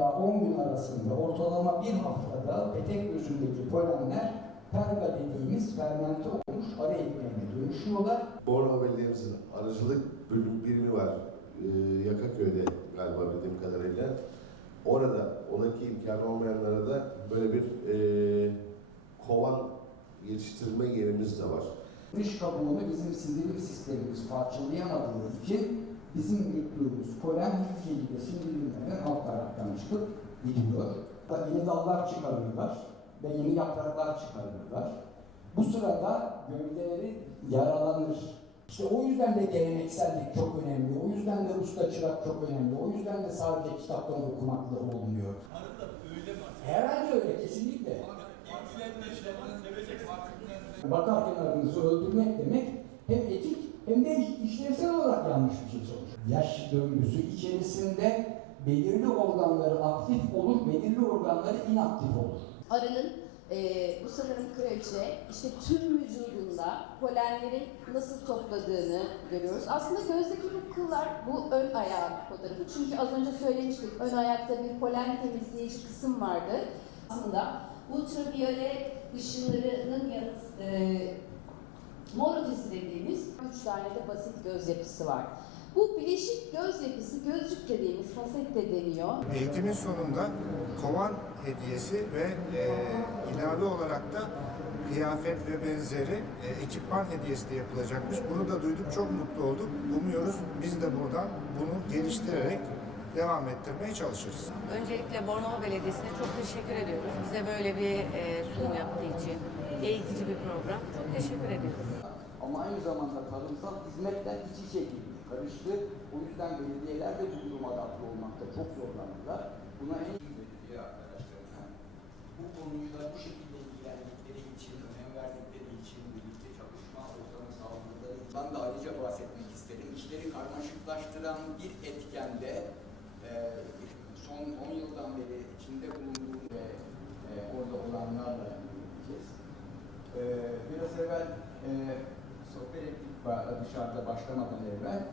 ila 10 gün arasında ortalama bir haftada petek gözündeki polenler perga dediğimiz fermente olmuş arı ekmeğine dönüşüyorlar. Bornova Belediye'mizin arıcılık bölüm birimi var. Ee, Yakaköy'de galiba bildiğim kadarıyla. Orada, oradaki imkanı olmayanlara da böyle bir e, kovan geliştirme yerimiz de var. Dış kabuğunu bizim sindirim sistemimiz parçalayamadığı için bizim yuttuğumuz polen şekilde sindirilmeden alt taraftan çıkıp gidiyor. Yeni dallar çıkarırlar ve yeni yapraklar çıkarırlar. Bu sırada gövdeleri yaralanır. İşte o yüzden de geleneksellik çok önemli. O yüzden de usta çırak çok önemli. O yüzden de sadece kitaptan okumakla olmuyor. Öyle mi? Herhalde öyle, kesinlikle. İlgilenme işlemini sevecek vaktinden Bakarken arınızı öldürmek demek hem etik hem de işlevsel olarak yanlış bir şey sonuç. Yaş döngüsü içerisinde belirli organları aktif olur, belirli organları inaktif olur. Arının eee, bu sanırım kraliçe işte tüm vücudunda polenleri nasıl topladığını görüyoruz. Aslında gözdeki bu kıllar bu ön ayağı fotoğrafı. Çünkü az önce söylemiştik ön ayakta bir polen temizleyici kısım vardı. Aslında ultraviyole ışınlarının yanı eee mor ötesi üç tane de basit göz yapısı var. Bu bileşik göz yapısı gözcük dediğimiz faset de deniyor. Eğitimin sonunda kovan hediyesi ve e, ilave olarak da kıyafet ve benzeri e, ekipman hediyesi de yapılacakmış. Bunu da duyduk, çok mutlu olduk. Umuyoruz biz de buradan bunu geliştirerek devam ettirmeye çalışırız. Öncelikle Bornova Belediyesi'ne çok teşekkür ediyoruz. Bize böyle bir e, sunum yaptığı için, eğitici bir program. Çok teşekkür ediyoruz. Ama aynı zamanda tarımsal hizmetler iç içe girdi, karıştı. O yüzden belediyeler de bu duruma adapte olmakta çok zorlandılar. Buna en iyi belediye arkadaşlarına bu konuyla bu şekilde ilgilendikleri için, önem verdikleri için birlikte çalışma ortamı sağladıklarından da ayrıca bahsetmek isterim. İşleri karmaşıklaştıran bir etken de e, son 10 yıldan beri içinde bulunduğum ve e, orada olanlarla ilgileneceğiz. Ee, biraz evvel e, sohbet ettik dışarıda başlamadan evvel.